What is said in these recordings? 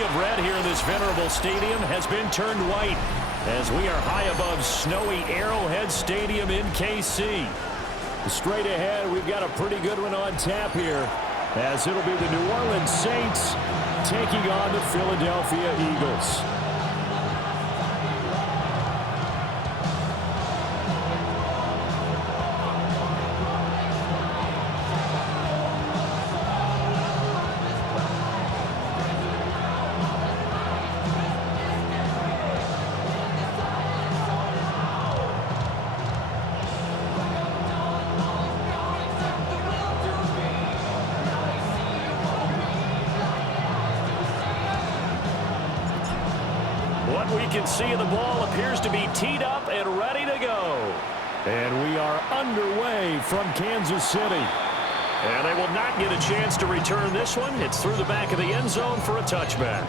sea of red here in this venerable stadium has been turned white as we are high above snowy Arrowhead Stadium in KC. Straight ahead, we've got a pretty good one on tap here, as it'll be the New Orleans Saints taking on the Philadelphia Eagles. What we can see of the ball appears to be teed up and ready to go. And we are underway from Kansas City. And they will not get a chance to return this one. It's through the back of the end zone for a touchback.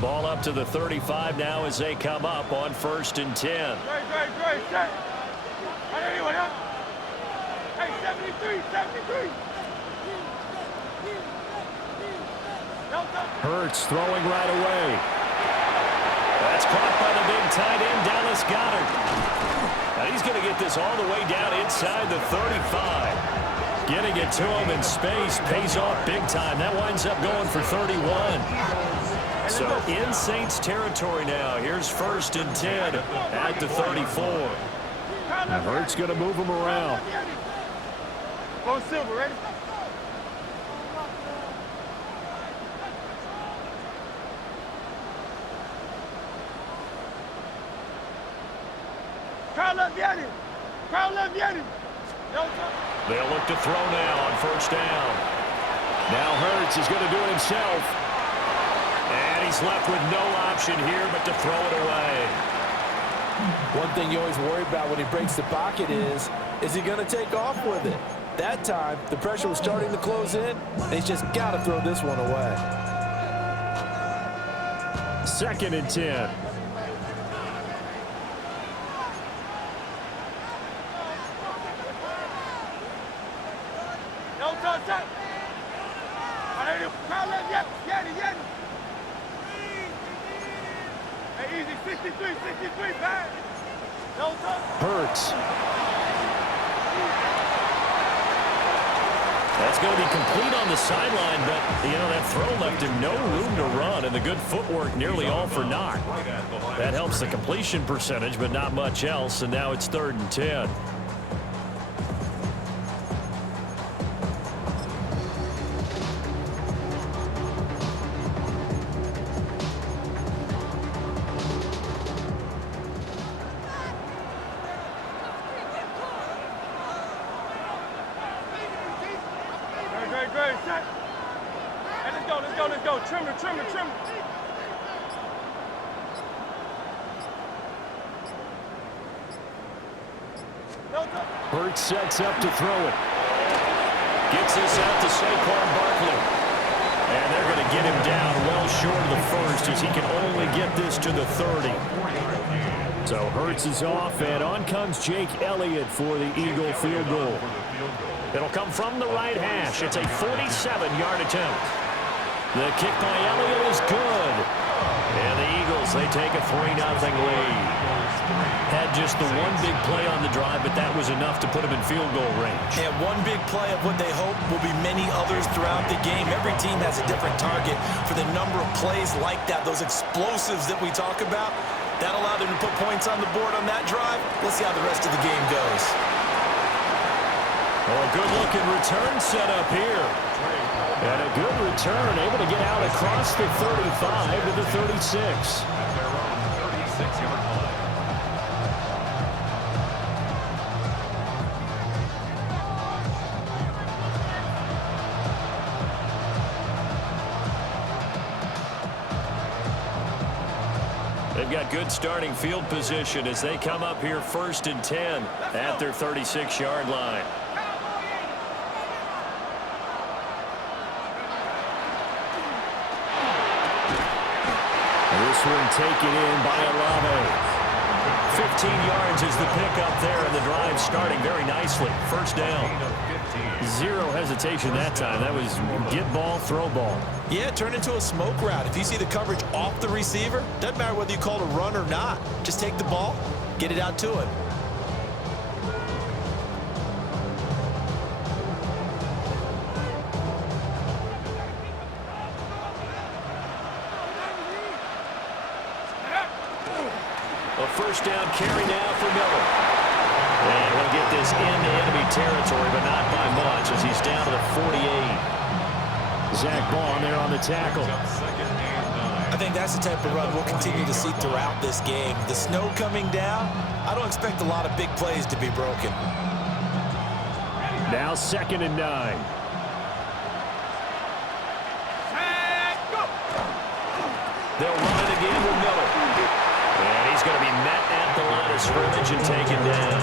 Ball up to the 35 now as they come up on 1st and 10. Great, set. Anyone up? Hey, 73. Hurts throwing right away. That's caught by the big tight end, Dallas Goedert. And he's going to get this all the way down inside the 35. Getting it to him in space pays off big time. That winds up going for 31. So in Saints territory now. Here's 1st and 10 at the 34. Now Hurts going to move him around. Go Silver, ready? Crowd left, Yanni. They'll look to throw now on 1st down. Now Hurts is going to do it himself. And he's left with no option here but to throw it away. One thing you always worry about when he breaks the pocket is he going to take off with it? That time, the pressure was starting to close in, and he's just got to throw this one away. 2nd and 10. No touch up. Crowd left, Yanni. Hey, easy, 63, back. No touch. Hurts. That's going to be complete on the sideline, but, that throw left him no room to run, and the good footwork nearly all for naught. That helps the completion percentage, but not much else, and now it's 3rd and 10. Great, set. Hey, let's go. Trimmer. Hurts sets up to throw it. Gets this out to Saquon Barkley. And they're going to get him down well short of the 1st as he can only get this to the 30. So Hurts is off, and on comes Jake Elliott for the Eagle field goal. It'll come from the right hash. It's a 47-yard attempt. The kick by Elliott is good. And the Eagles, they take a 3-0 lead. Had just the one big play on the drive, but that was enough to put them in field goal range. And one big play of what they hope will be many others throughout the game. Every team has a different target for the number of plays like that, those explosives that we talk about. That allowed them to put points on the board on that drive. We'll see how the rest of the game goes. Oh, a good-looking return set up here. And a good return, able to get out across the 35 to the 36. They've got good starting field position as they come up here 1st and 10 at their 36-yard line. This one taken in by Olave. 15 yards is the pickup there, and the drive starting very nicely. First down. Zero hesitation that time. That was get ball, throw ball. Yeah, turn into a smoke route. If you see the coverage off the receiver, doesn't matter whether you call it a run or not. Just take the ball, get it out to him. A first down carry now for Miller. And he'll get this into enemy territory, but not by much as he's down to the 48. Zach Baun there on the tackle. I think that's the type of run we'll continue to see throughout this game. The snow coming down, I don't expect a lot of big plays to be broken. Now 2nd and 9. They'll run it again with Miller. And he's going to be met at the line of scrimmage and taken down.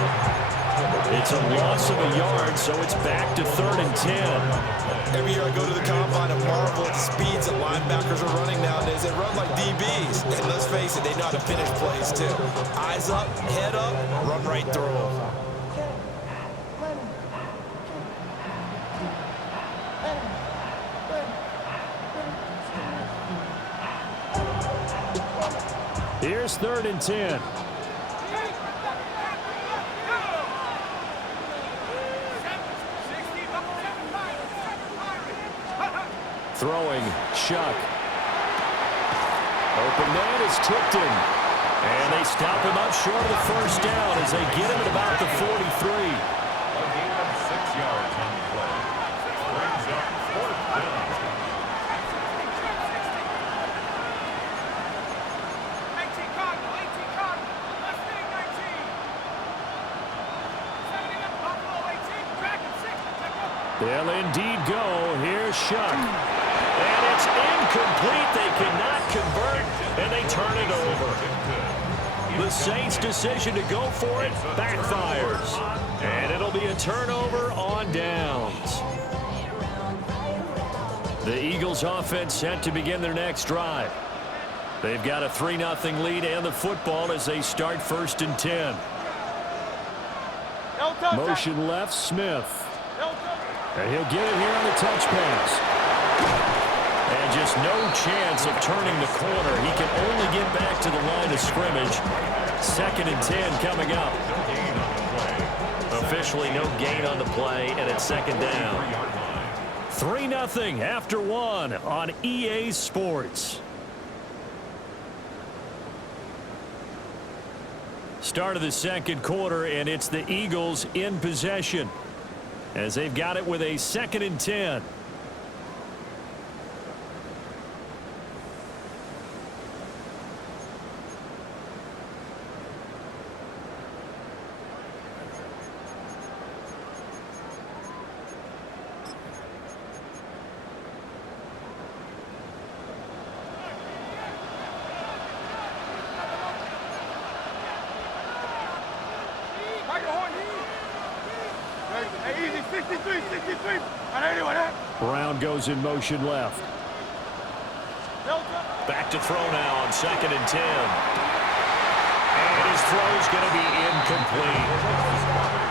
It's a loss of a yard, so it's back to 3rd and 10. Every year I go to the combine and marvel at the speeds that linebackers are running nowadays. They run like DBs. And let's face it, they know how to finish plays too. Eyes up, head up, run right through them. Here's 3rd and 10. Throwing, Shough. Open man is tipped in. And they stop him up short of the first down as they get him at about the 43. A gain of 6 yards on the play. Brings up 4th down. They'll indeed go. Here's Shough. And it's incomplete. They cannot convert, and they turn it over. The Saints' decision to go for it backfires. And it'll be a turnover on downs. The Eagles' offense set to begin their next drive. They've got a 3-0 lead and the football as they start 1st and 10. Motion left, Smith. And he'll get it here on the touch pass. And just no chance of turning the corner. He can only get back to the line of scrimmage. 2nd and 10 coming up. Officially no gain on the play, and it's 2nd down. 3-0 after 1 on EA Sports. Start of the 2nd quarter, and it's the Eagles in possession as they've got it with a 2nd and 10. Hey, easy, 63, 63. Brown goes in motion left. Back to throw now on 2nd and 10. And his throw's going to be incomplete.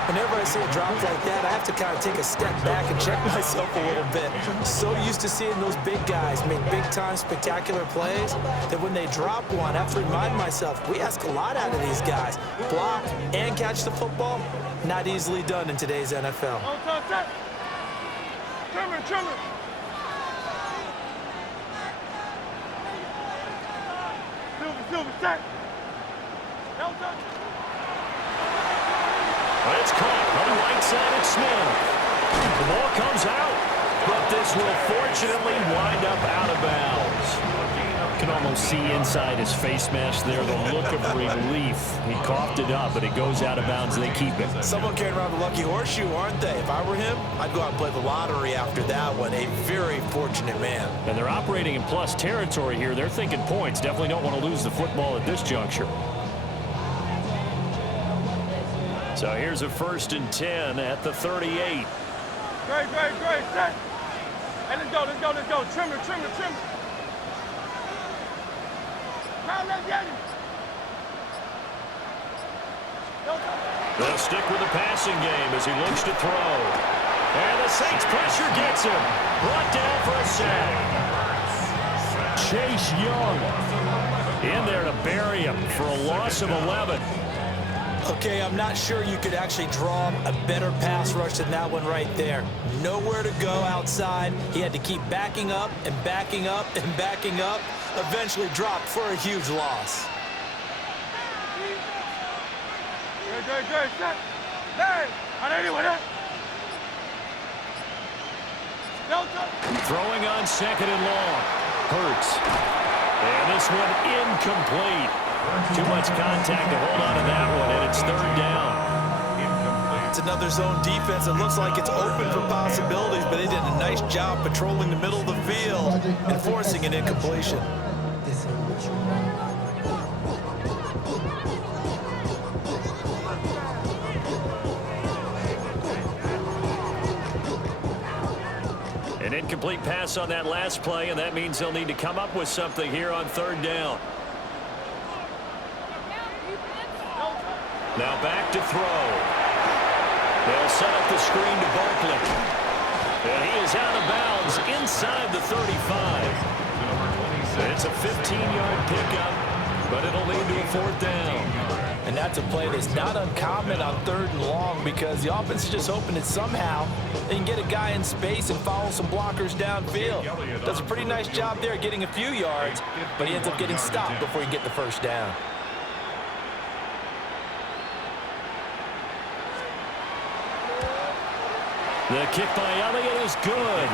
Whenever I see a drop like that, I have to kind of take a step back and check myself a little bit. So used to seeing those big guys make big-time spectacular plays that when they drop one, I have to remind myself, we ask a lot out of these guys. Block and catch the football, not easily done in today's NFL. Trimmer. Silver, set. It's caught on the right side of Smith. The ball comes out, but this will fortunately wind up out of bounds. can almost see inside his face mask there, the look of relief. He coughed it up, but it goes out of bounds. They keep it. Someone carrying around the lucky horseshoe, aren't they? If I were him, I'd go out and play the lottery after that one. A very fortunate man. And they're operating in plus territory here. They're thinking points. Definitely don't want to lose the football at this juncture. So here's a 1st and 10 at the 38. Great, set. Hey, let's go. Trimmer. Now let's get him. They'll stick with the passing game as he looks to throw. And the Saints pressure gets him. Brought down for a sack. Chase Young in there to bury him for a loss of 11. Okay, I'm not sure you could actually draw a better pass rush than that one right there. Nowhere to go outside. He had to keep backing up and backing up and backing up. Eventually dropped for a huge loss. Great, set. Hey, I know you with it. Throwing on 2nd and long. Hurts. And this one incomplete. Too much contact to hold on to that one, and it's 3rd down. It's another zone defense. It looks like it's open for possibilities, but they did a nice job patrolling the middle of the field and forcing an incompletion. An incomplete pass on that last play, and that means they'll need to come up with something here on 3rd down. Now back to throw. They'll set up the screen to Barkley. And he is out of bounds inside the 35. It's a 15-yard pickup, but it'll lead to a 4th down. And that's a play that's not uncommon on 3rd and long because the offense is just hoping that somehow they can get a guy in space and follow some blockers downfield. Does a pretty nice job there getting a few yards, but he ends up getting stopped before he can get the 1st down. The kick by Elliott is good.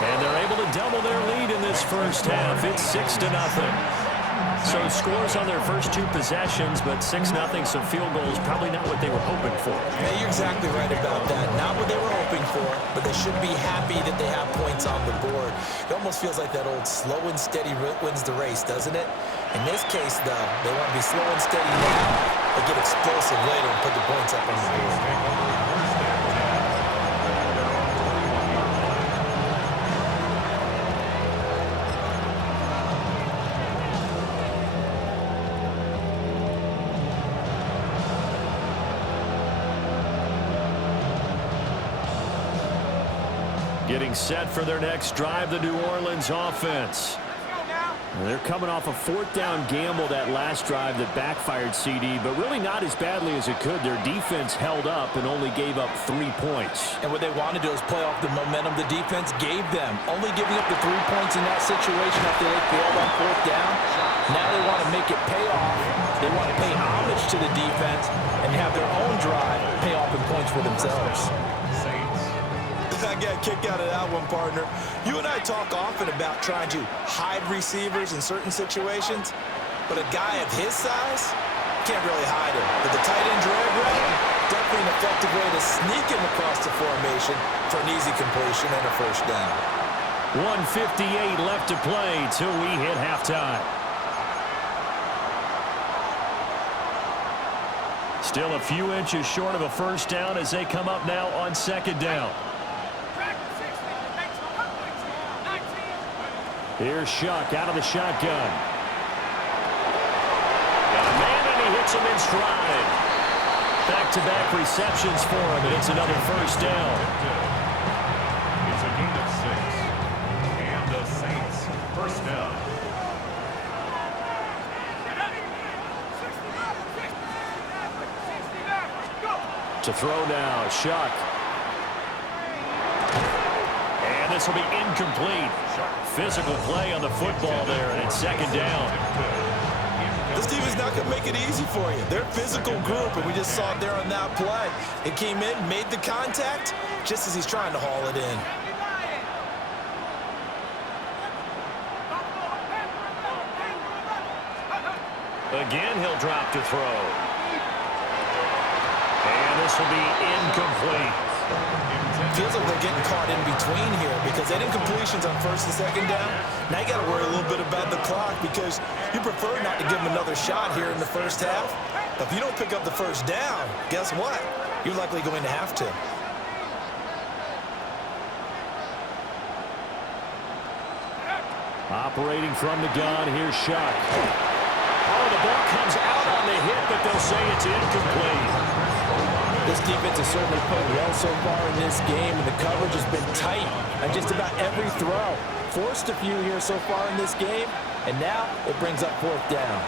And they're able to double their lead in this 1st half. It's 6-0. So scores on their first 2 possessions, but 6-0, so field goal is probably not what they were hoping for. Yeah, you're exactly right about that. Not what they were hoping for, but they should be happy that they have points on the board. It almost feels like that old slow and steady wins the race, doesn't it? In this case, though, they want to be slow and steady now, but get explosive later and put the points up on the board. Getting set for their next drive, the New Orleans offense. They're coming off a 4th down gamble that last drive that backfired, CD, but really not as badly as it could. Their defense held up and only gave up 3 points. And what they want to do is play off the momentum the defense gave them. Only giving up the 3 points in that situation after they failed on 4th down. Now they want to make it pay off. They want to pay homage to the defense and have their own drive pay off in points for themselves. I got a kick out of that one, partner. You and I talk often about trying to hide receivers in certain situations, but a guy of his size can't really hide him. But the tight end drag route, definitely an effective way to sneak him across the formation for an easy completion and a 1st down. 1:58 left to play till we hit halftime. Still a few inches short of a 1st down as they come up now on 2nd down. Here's Shuck out of the shotgun. Got a man, and he hits him in stride. Back-to-back receptions for him, and it's another 1st down. It's a gain of 6. And the Saints, 1st down. To throw now, Shuck. And this will be incomplete. Physical play on the football there, and it's 2nd down. This team is not going to make it easy for you. They're a physical group, and we just saw it there on that play. It came in, made the contact, just as he's trying to haul it in. Again, he'll drop to throw. And this will be incomplete. Feels like they're getting caught in between here because they didn't completions on first and second down. Now you got to worry a little bit about the clock because you prefer not to give them another shot here in the first half. But if you don't pick up the first down, guess what? You're likely going to have to. Operating from the gun, here's Shuck. Oh, the ball comes out on the hit, but they'll say it's incomplete. This defense has certainly played well so far in this game, and the coverage has been tight on just about every throw. Forced a few here so far in this game, and now it brings up fourth down.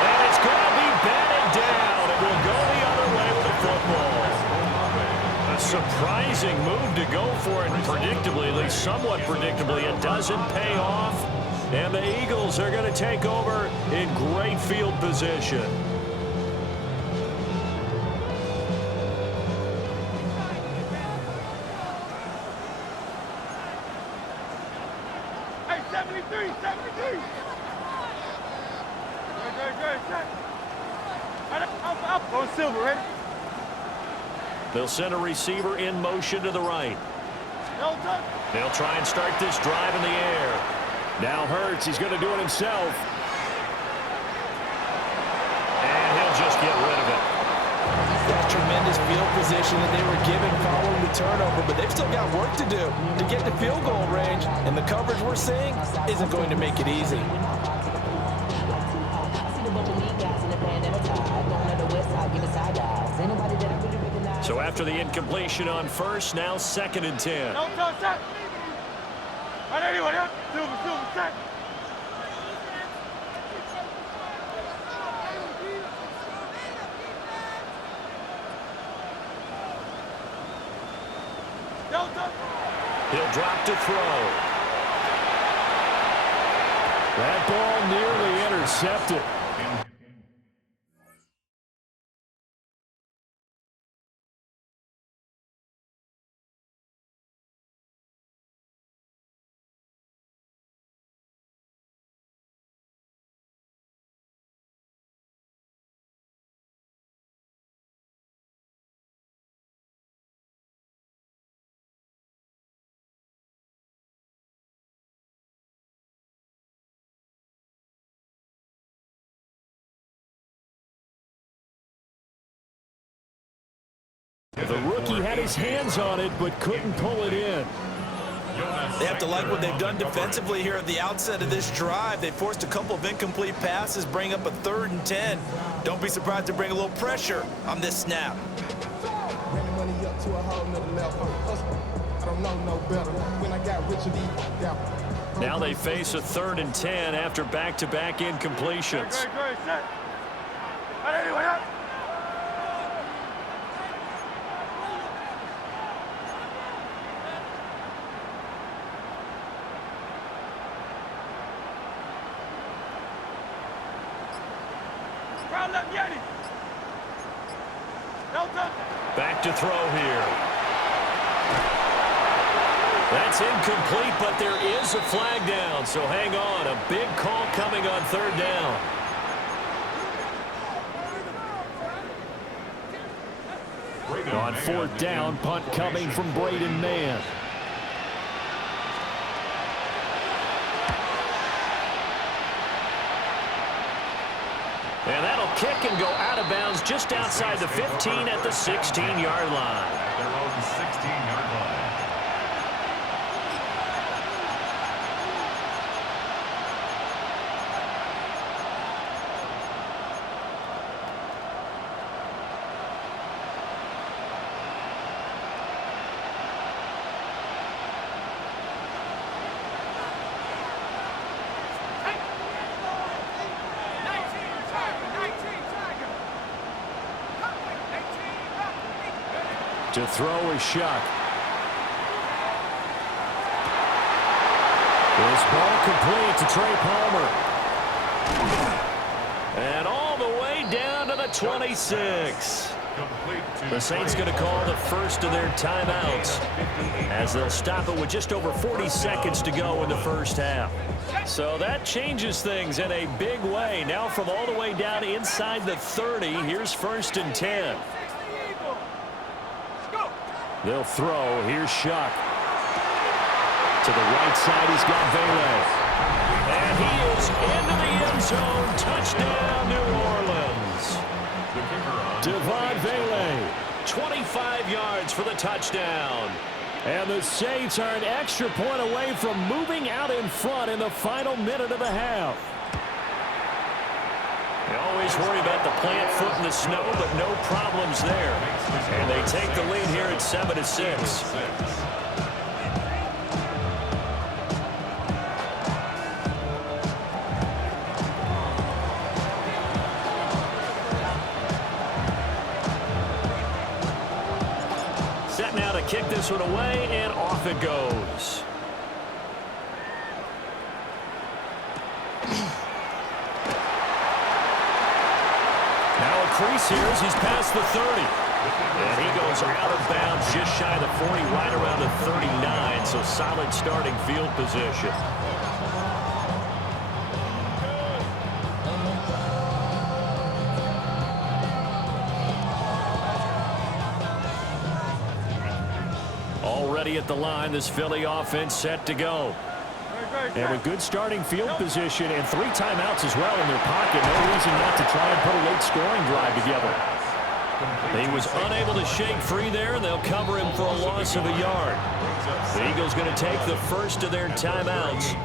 And it's going to be batted down, and we'll go the other way with the football. A surprising move to go for it, and predictably, at least somewhat predictably, it doesn't pay off. And the Eagles are going to take over in great field position. Hey, 73, 73. Good, set. Up. Going silver, ready? They'll send a receiver in motion to the right. No touch. They'll try and start this drive in the air. Now Hurts, he's going to do it himself. And he'll just get rid of it. That tremendous field position that they were given following the turnover, but they've still got work to do to get to field goal range, and the coverage we're seeing isn't going to make it easy. So after the incompletion on first, now 2nd and 10. No touch, set. Right anyway, yeah? Silver, set. No touch. He'll drop to throw. That ball nearly intercepted. The rookie had his hands on it, but couldn't pull it in. They have to like what they've done defensively here at the outset of this drive. They forced a couple of incomplete passes, bring up a 3rd and 10. Don't be surprised to bring a little pressure on this snap. Now they face a 3rd and 10 after back-to-back incompletions. Good, set. Right anyway, yeah? Back to throw here. That's incomplete, but there is a flag down, so hang on. A big call coming on 3rd down. On 4th down, punt coming from Braden Mann. And that'll kick and go out of bounds just outside the 15 at the 16-yard line. At their own 16-yard line. To throw is Shuck. This ball complete to Trey Palmer. And all the way down to the 26. The Saints going to call the first of their timeouts as they'll stop it with just over 40 seconds to go in the first half. So that changes things in a big way. Now from all the way down inside the 30, here's 1st and 10. They'll throw. Here's Shuck. To the right side, he's got Vele. And he is into the end zone. Touchdown, New Orleans. Devon Vele, 25 yards for the touchdown. And the Saints are an extra point away from moving out in front in the final minute of the half. You always worry about the plant foot in the snow, but no problems there. And they take the lead here at 7-6. Set now to kick this one away, and off it goes. Now a crease here as he's past the 30. And he goes out of bounds just shy of the 40, right around the 39. So solid starting field position. Already at the line, this Philly offense set to go. And with good starting field position and 3 timeouts as well in their pocket, no reason not to try and put a late scoring drive together. He was unable to shake free there, and they'll cover him for a loss of a yard. The Eagles going to take the first of their timeouts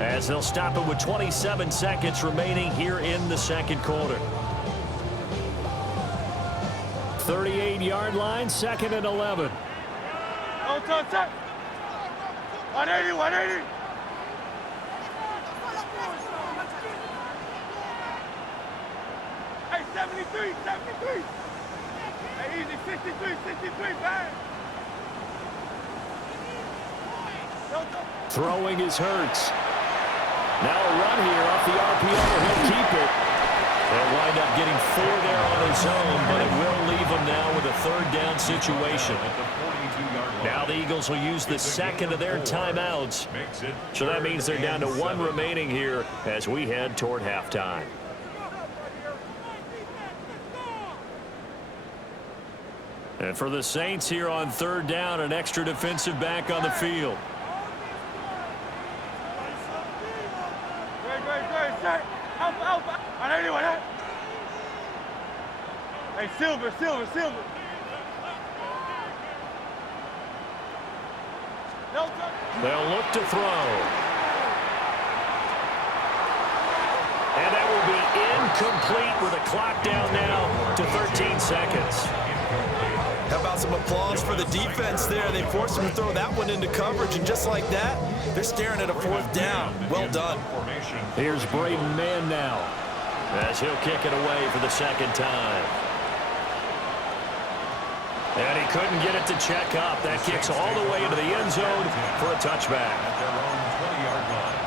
as they'll stop it with 27 seconds remaining here in the second quarter. 38-yard line, 2nd and 11. 180, 180. Hey, 73, 73. Hey, easy, 63, 63, bang. Throwing is Hurts. Now a run here off the RPO. He'll keep it. They'll wind up getting 4 there on his own, but it will leave him now with a 3rd down situation. Now the Eagles will use the second of their timeouts. So that means they're down to 1 remaining here as we head toward halftime. And for the Saints here on 3rd down, an extra defensive back on the field. Great, set. Alpha. 180, 180. Hey, Silver. They'll look to throw. And that will be incomplete with a clock down now to 13 seconds. How about some applause for the defense there? They forced him to throw that one into coverage, and just like that, they're staring at a 4th down. Well done. Here's Braden Mann now as he'll kick it away for the 2nd time. And he couldn't get it to check up. That kicks all the way into the end zone for a touchback. At their own 20-yard line.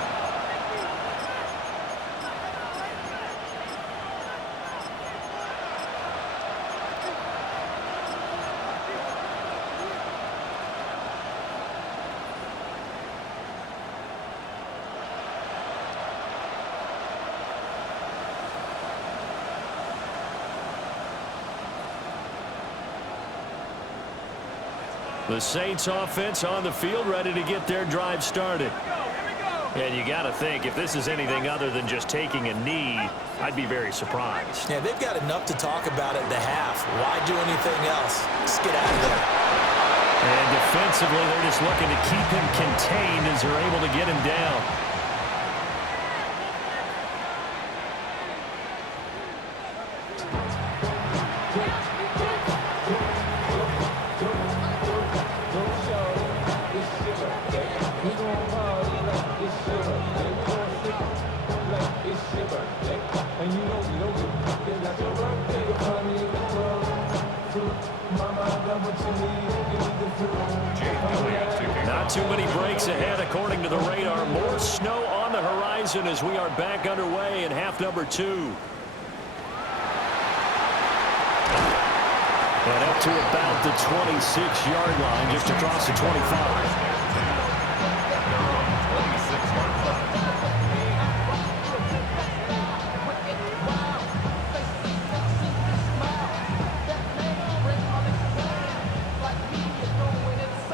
The Saints offense on the field ready to get their drive started. And you got to think, if this is anything other than just taking a knee, I'd be very surprised. Yeah, they've got enough to talk about at the half. Why do anything else? Just get out of there. And defensively, they're just looking to keep him contained as they're able to get him down. Not too many breaks ahead according to the radar. More snow on the horizon as we are back underway in half number 2. And up to about the 26-yard line, just across the 25.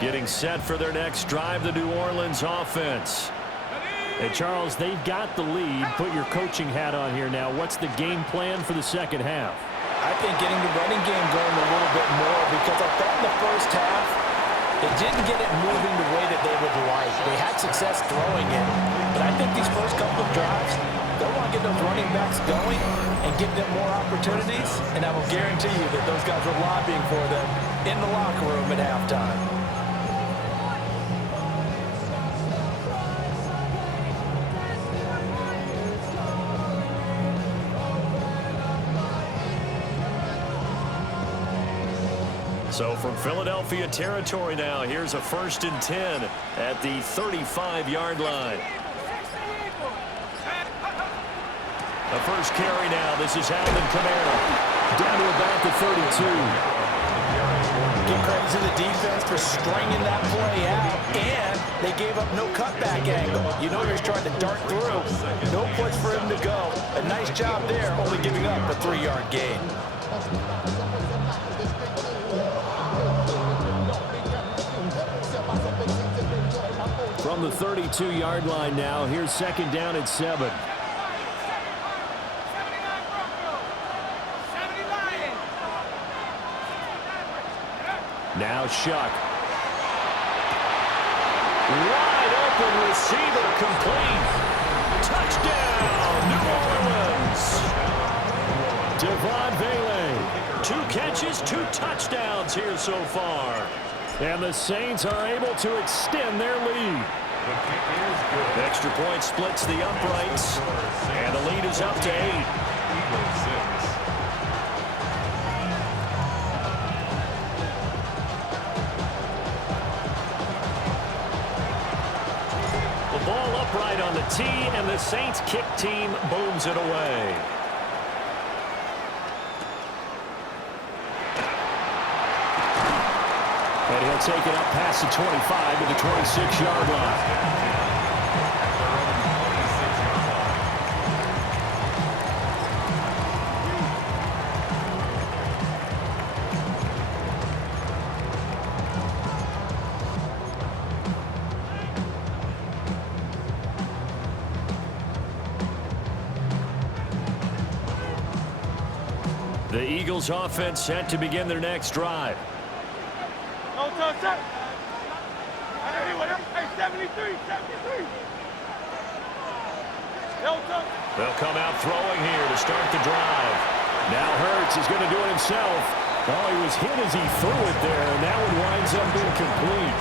Getting set for their next drive, the New Orleans offense. Hey, Charles, they've got the lead. Put your coaching hat on here now. What's the game plan for the second half? I think getting the running game going a little bit more, because I thought in the first half they didn't get it moving the way that they would like. They had success throwing it, but I think these first couple of drives, they'll want to get those running backs going and give them more opportunities, and I will guarantee you that those guys are lobbying for them in the locker room at halftime. So from Philadelphia territory now, here's a 1st and 10 at the 35-yard line. The first carry now. This is Alvin Kamara. Down to about the 32. Give credit to the defense for stringing that play out, and they gave up no cutback angle. You know, they're trying to dart through. No place for him to go. A nice job there, only giving up a 3-yard gain. From the 32-yard line now, here's 2nd down and 7. Now Shuck. Wide open receiver, complete. Touchdown, New Orleans. Devon Vele. 2 catches, 2 touchdowns here so far. And the Saints are able to extend their lead. Extra point splits the uprights, and the lead is up to 8. Eagles 6. The ball upright on the tee, and the Saints kick team booms it away. And he'll take it up past the 25 to the 26-yard line. The Eagles offense set to begin their next drive. No touch that. Hey, 73, 73. No touch. They'll come out throwing here to start the drive. Now Hurts is going to do it himself. Oh, he was hit as he threw it there, and that one winds up incomplete.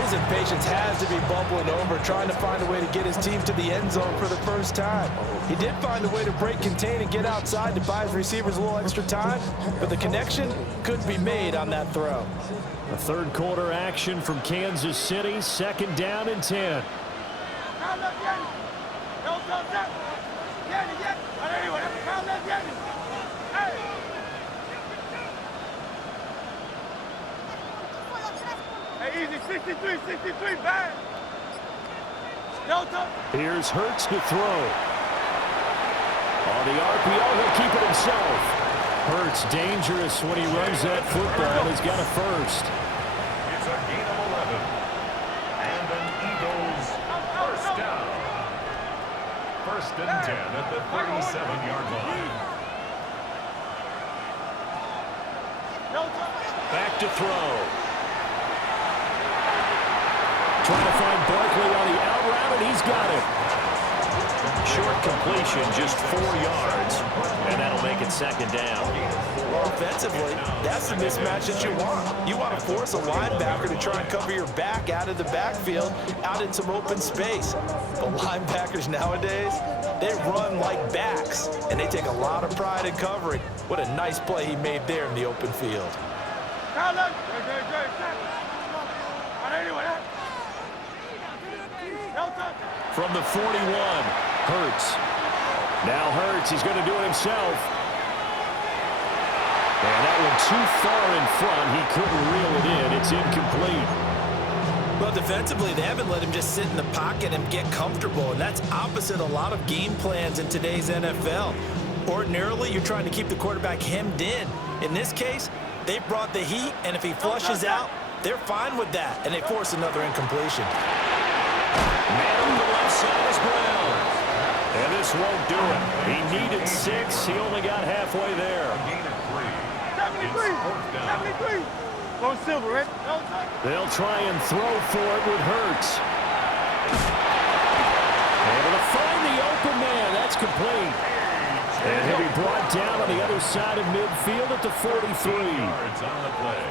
His impatience has to be bubbling over, trying to find a way to get his team to the end zone for the first time. He did find a way to break contain and get outside to buy his receivers a little extra time, but the connection couldn't be made on that throw. A third quarter action from Kansas City, 2nd down and 10. Hey, easy, 63, 63, bang. No touch. Here's Hurts to throw. On the RPO, he'll keep it himself. Hurts dangerous when he runs that football. He's got a first. It's a gain of 11. And an Eagles first down. 1st and 10 at the 37-yard line. Back to throw. Trying to find Barkley on the out route, and he's got it. Short completion, just 4 yards, and that'll make it 2nd down. Well, offensively, that's the mismatch that you want. You want to force a linebacker to try and cover your back out of the backfield, out in some open space. But linebackers nowadays, they run like backs, and they take a lot of pride in covering. What a nice play he made there in the open field. From the 41, Hurts. Now Hurts, he's going to do it himself. And that one too far in front. He couldn't reel it in. It's incomplete. Well, defensively, they haven't let him just sit in the pocket and get comfortable, and that's opposite a lot of game plans in today's NFL. Ordinarily, you're trying to keep the quarterback hemmed in. In this case, they brought the heat, and if he flushes out, they're fine with that, and they force another incompletion. Man on the left side is Brown. And this won't do it. He needed 6. He only got halfway there. Gain of 3. 73. 73. Go Silver, right? They'll try and throw for it with Hurts. Able to find the open man. That's complete. And he'll be brought down on the other side of midfield at the 43. Yards on the play.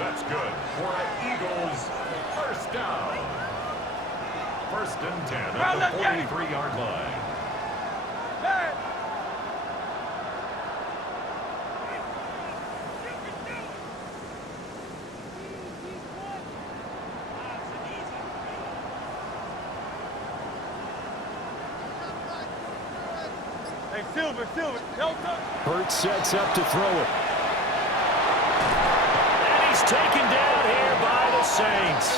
That's good for an Eagles first down. 1st and 10 at the 43-yard line. Hey! Hey, Silver. Hurts sets up to throw it. And he's taken down here by the Saints.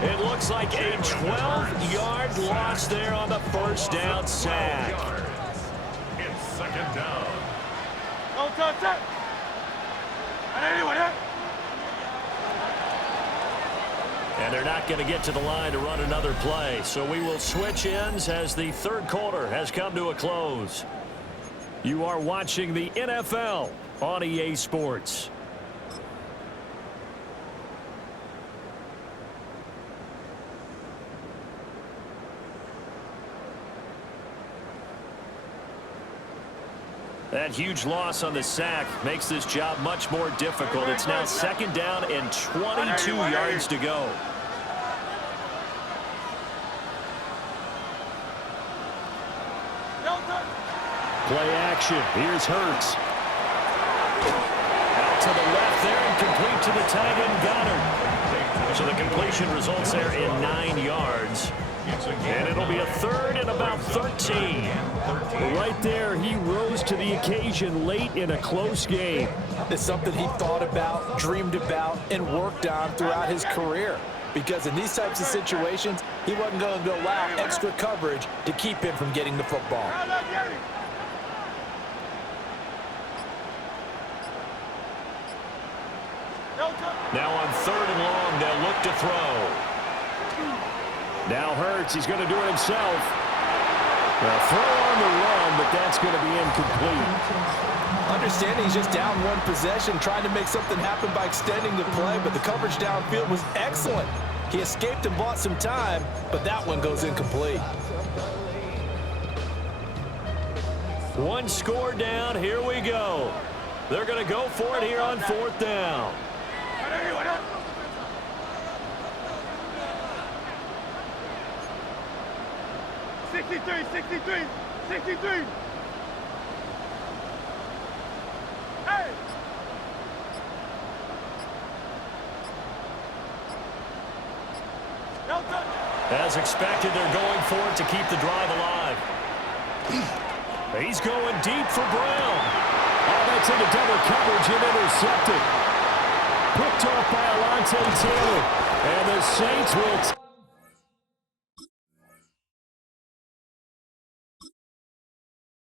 It looks like a 12-yard loss there on the first down sack. It's 2nd down. Don't touch it. Anyone here? And they're not going to get to the line to run another play. So we will switch ends as the third quarter has come to a close. You are watching the NFL on EA Sports. That huge loss on the sack makes this job much more difficult. It's now 2nd down and 22 yards to go. Play action. Here's Hurts. Out to the left there and complete to the tight end Goddard. So the completion results there in 9 yards. And it'll be a 3rd and about 13. Right there, he rose to the occasion late in a close game. It's something he thought about, dreamed about, and worked on throughout his career. Because in these types of situations, he wasn't going to allow extra coverage to keep him from getting the football. Now on 3rd and long, they'll look to throw. Now Hurts, he's going to do it himself. Well, throw on the run, but that's going to be incomplete. Understanding he's just down one possession, trying to make something happen by extending the play, but the coverage downfield was excellent. He escaped and bought some time, but that one goes incomplete. One score down, here we go. They're going to go for it here on 4th down. 63. Hey! As expected, they're going for it to keep the drive alive. He's going deep for Brown. Oh, that's into double coverage and intercepted. Picked off by Alontae Taylor. And the Saints will